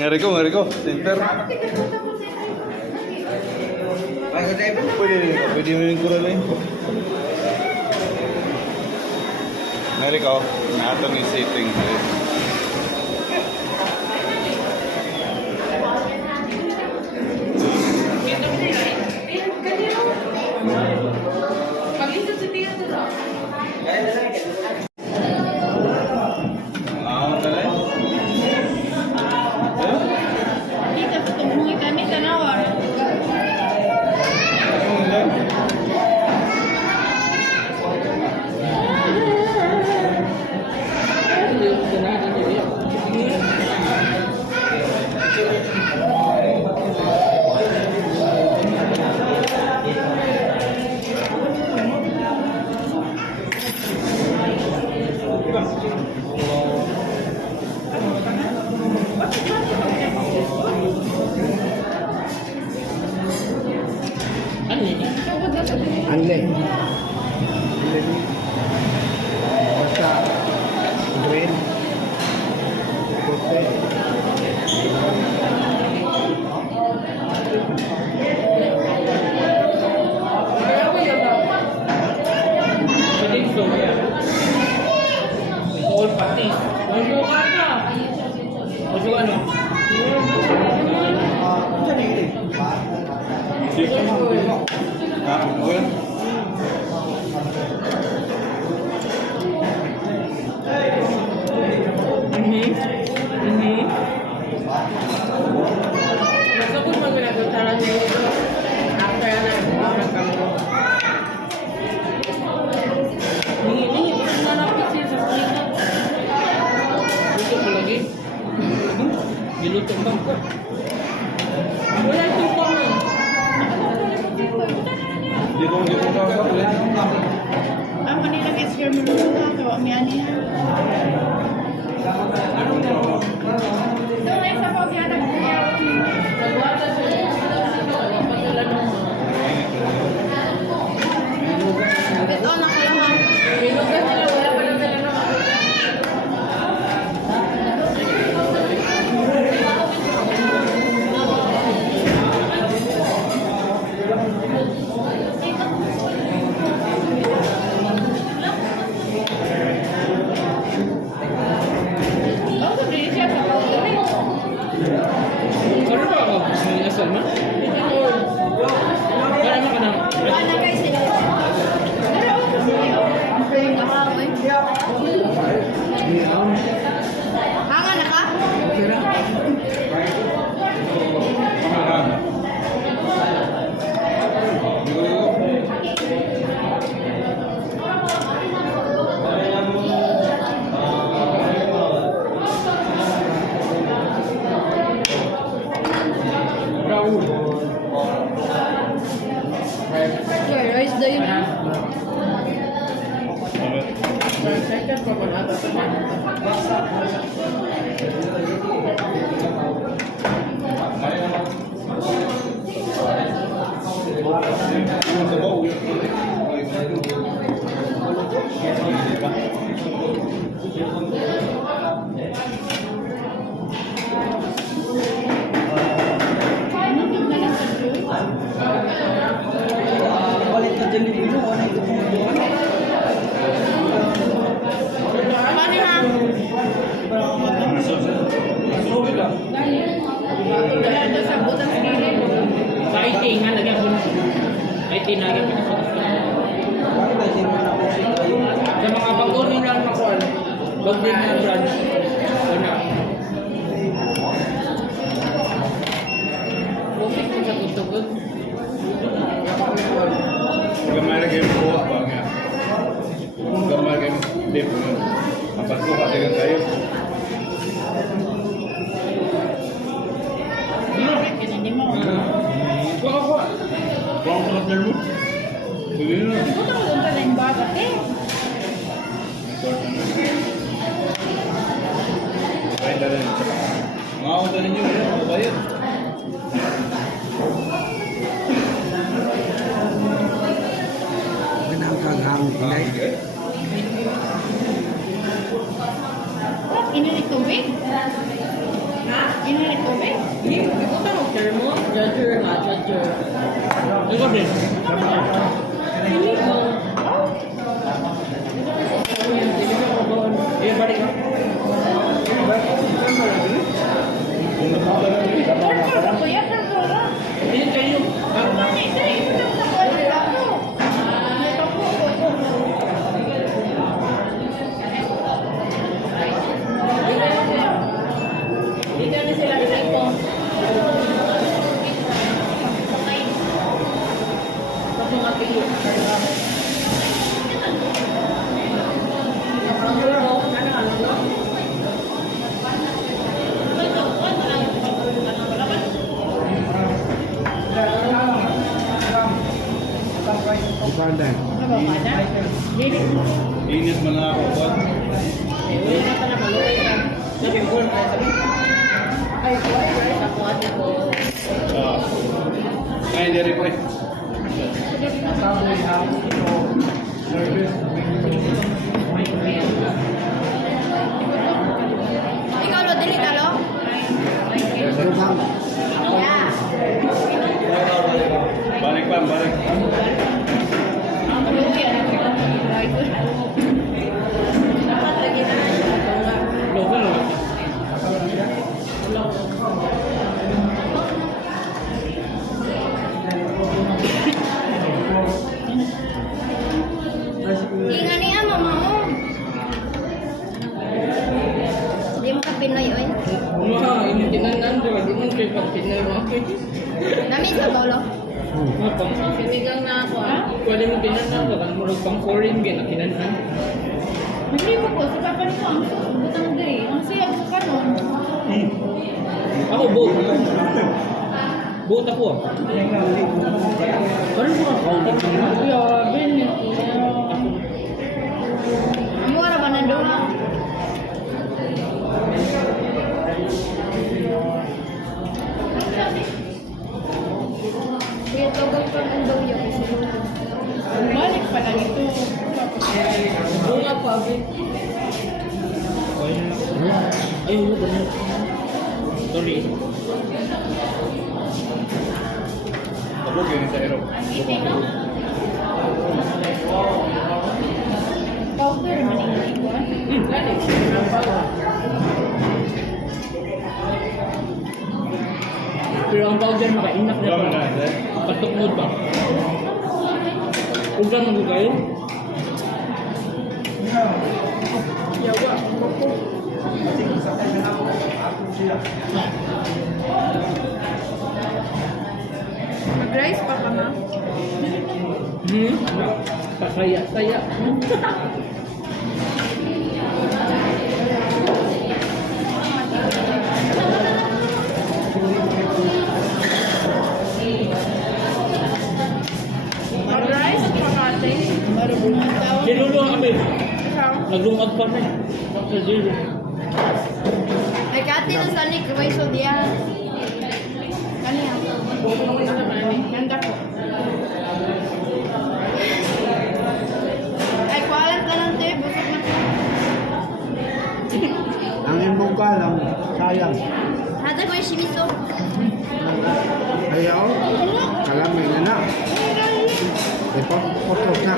Ngeri ko. Center. Pwede mo yung kurang eh. Ngeri ko. Nato ni setting. Anle. Basta green. Puti. All pati. Masuk na. Masuk ano? Masukot mo ginagutaran niyo ito. After na, parang kamo. Hingi-hingi, parang nanapit siya sa salita. Luto ko lagi. Giluto bang ko? Wala tupo mo. Di ko ka ulit. Ah, kanina nag-share mo lang ako. Kawa may ani. So, ay sa pagyan Nagwata siya. Pagdala mo. Ito, nakalaman. Binugas nila, wala pa lang sila na Oh, sabi siya sa pagyan. Ano ba ako? Asal mo? Wala mo ka na. Ano guys sila? Pero ako kasi nakakoy. Hanga na ka? Raul. Okay, rice daw yun. Second pa pa nata. Balik na dyan dito. Ano ito kung doon? Paano ha? Wala daw sa butang gilid. Kahit tingan lagi ako. Kahit tinagin ko. Bakit na sino na ako siya kayo? Sa mga pag-unin lang ako. Bag din na branch. Wala. Okay kung sa tugtugod. Gamay na kayo po. Gamay kayo. Hindi po. Apat ko kasi lang tayo. Hindi mo. Wala ko. Bang partner mo? Sige na. Ito na doon ka na yung bata. Kain na rin. Mga ako na ninyo. Ano ba yan? Ganang kaghang. Ah, sige. Inilit tubig? Ha? Inilit tubig? Hindi, ito ka mag-thermo. Judger nga, judger. Ikaw din. Hindi mo. Eh, balik ka. Sir, kuya, sir, wala. Hindi kayo. Mami, sir, ito lang sa wala ako. Ito po. Hindi na sila ilay ko. Sa mga pili. Depende. Init man lang ako. What? Kaya hindi rin ko eh. Ikaw lo, dili ka lo? Lubang. Yeah. Balik pa, balik. Inga niya, mama mo. Di mo ka Pinoy, oy. Wah, ini tinanan ko, di mo kay pagtinay mo. Nami sa bolo. Pang sinigang na ako, ha? Pwede mo tinanan ko, kan murag pang foreign gina kinanan. Hindi mo po, sa papa ni ko ang butang day. Ang siyag sa kanon. Ako boat. Boat ako. Parang mo ako. Yeah, ben. Amo ra ba nandoon na? Kaya tawag pa ng daw yung isa. Balik pa lang ito. Bunga pa, ben. Ayun, mo ganun. Sorry. Tabog yun sa aero. Powder man yung iwan. Pero ang powder makainak na Dami pa. na, eh. Patukmod pa. Kung saan mo kayo? Yawa. Mag-rice pa ka ma? Pasaya-saya. Mag-rice pa ka ate? Sinulong kami. Naglungag pa na eh. Sa zero. Ay, kati na sa nik, may sodiya. Kaniya. Ganda ko. Ay, kualat ka lang, te. Busog na ko. Ang imbong ka lang, sayang. Hata ko yung shimiso. Ayaw, kalamay na na. Ipot-pot na.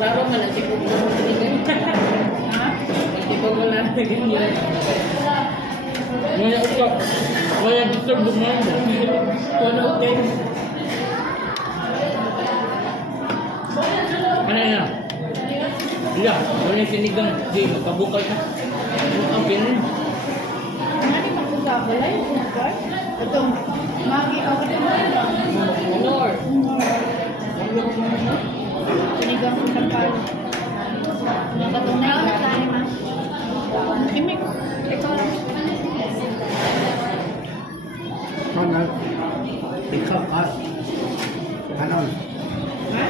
Klaro man ang tipog mo. Ha? Tipog mo lang. Maya ito. Maya gusto gumawa. Ano okay? Ano na? Iya, wala sinigang. Di, magkabukay na. Ang pinin. Ano yung magkakabulay? Ito. Magi ako din mo. Nor. Sinigang ko sa palo. Nakatunay na tayo, ma. Imik. Ikaw lang. Ano? Ikaw, ano? Ha?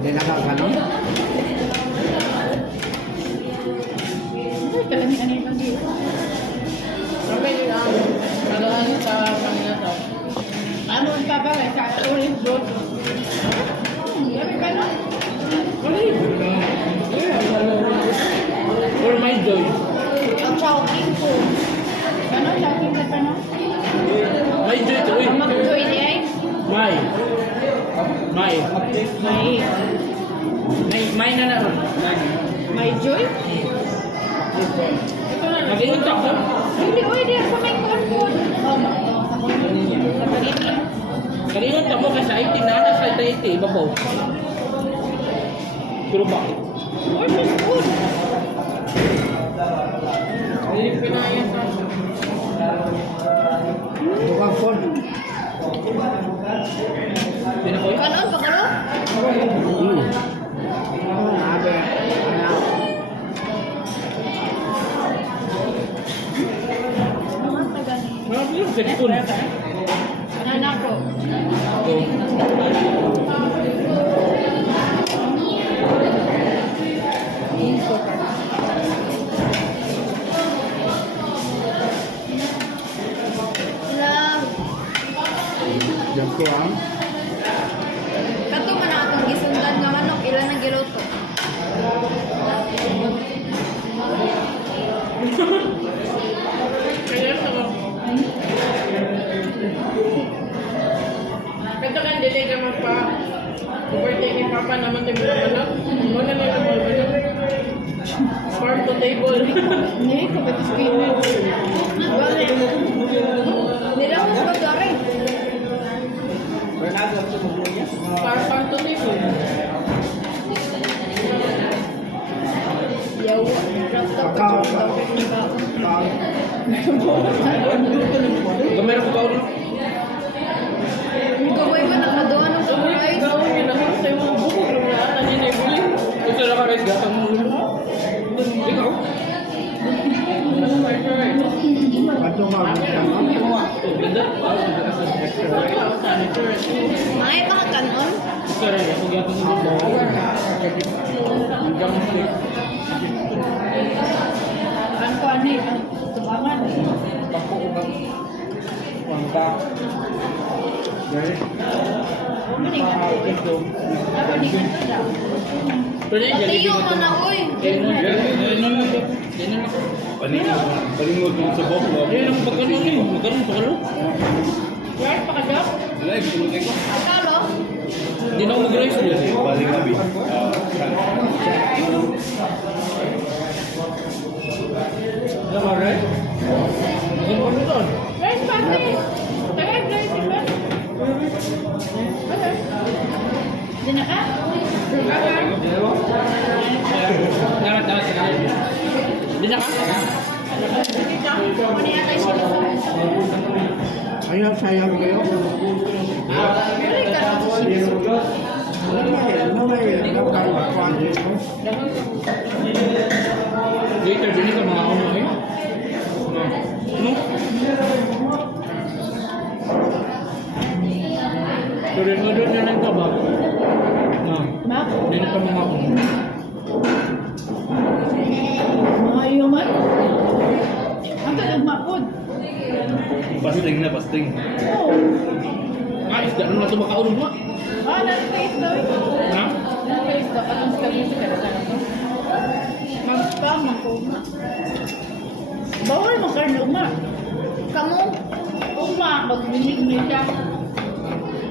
Hindi nakakanon? Ay, kalami ano yung lagi. Kami nagaan sa Panginoon. Ano ang babagay sa ulit doon? May. May na naman. May joy? Ito na, nag-iwan ako. Hindi, oy, di ako may cornball. Oh, makto. Sa kanina. Nag-iwan ako kasi 18 na na sa 80. Iba po. Pero bakit? Oh, this good. Hindi pinaya sa... Tukang phone. Pinakoy? Kanon pa karo? Nabe. Mga tagani. Marami yung cellphone. Anak ko. Ito. Love. Diyan ko ang. Kato man atong gisundan nga manok, ilan ang giluto? Kaya sa ko. Kaya kan dili ka magpa birthday ni Papa naman tayo mga anak. Ano na nila mga anak? Farm to table. Hindi, kapatis kayo. Wala. Nila ko sa pagdari. Farm to table. Yaw. Rapto ko. Gamero ko kaon. Ikaw ba nakadoon ng surprise? Gawin yun ako sa mga buko. Ano na ibuli? Ito na ka-red gatang mo. Ikaw? Bato ka. Ganda. May mga kanon? Sorry, ako gatang mo. Ang kuani, ang tubangan. Patiyo mo na, uy. Palingot mo sa boko. Right, pakadap? Live, tumutin ko. Akalo? Hindi na ako mag-rice mo. Balik kami. Alam mo, right? Ano ba ito? Right, pati. Tagay, right, diba? Okay. Di na ka? Dapat, dapat. Hindi na ka? Ano yata yung sila? Ayaw sayang kayo. Ano yung kanon sa sila? Later, din ka mga ano eh. Ano? Pero nga doon na lang ka ba? Na, Map? din ka mga ano. Mga yuman? Ang talag-mapod. Pasting na, pasting. Oo. Ah, isda naman ito makaulog mo. Ah, nasa-face daw. Ha? Nasa-face daw. Anong sa-face ka na to? Mag-spam ang kuma. Bawal mo karne uma. Kamu? Uma. Mag-minig mo siya.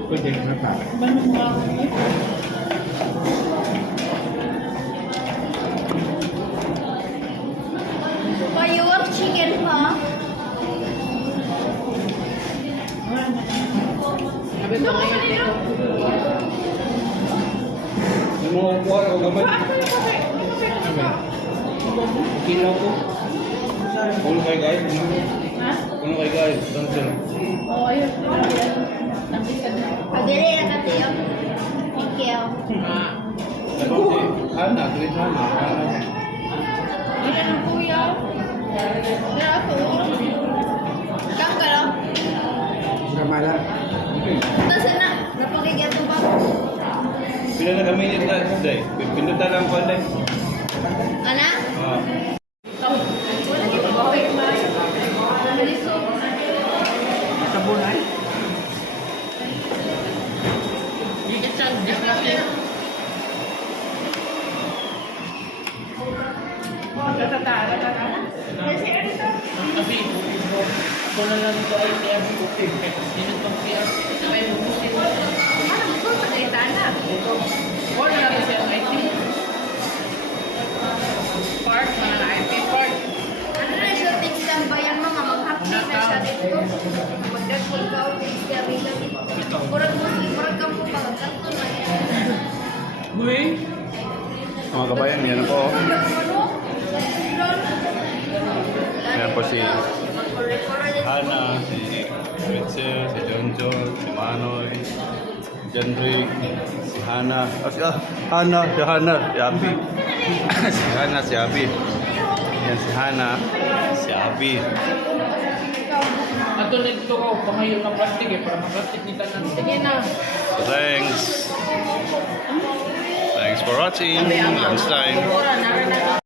Pwede na ka. Manong mo ako niya. Payuwak chicken pa. Sabi ko ngayon dito. Yung mga kuha ko gamay. Kilaw ko. Puno kay guys. Ha? Puno kay guys. Tansin. Oo, ayun. Nabisad na. Adere na katiyo. Thank you. Ah. Dapat si Hana, tuwid Hana. Ayan ang kuya. Pero ako. Kang ka lang. Gamala. Tapos na. Napakigyan mo ba? Pila na kami nito today. Pindutan lang ko day. Anak? Ah. Wala kita ba? Wait, ma. Naliso. Sabunay. Dito siya, dito natin. Kasi ano to? Kasi, ako na lang ito ay siya. Dito pang siya. Sabay mo. Ano gusto sa kaitana? Uy, Mga kabayan, yan po. Yan po si Hana, si Ritzel, si Jonjon, si Manoy, Jendrik, si Hana. Hana, si Abi. Si Hana, si Abi. Yan si Hana, si Abi. ato na dito ko, pangayon ng plastic eh, para maplastic ni tanan. Sige na. So thanks for watching. Lunchtime. Ora, nara na.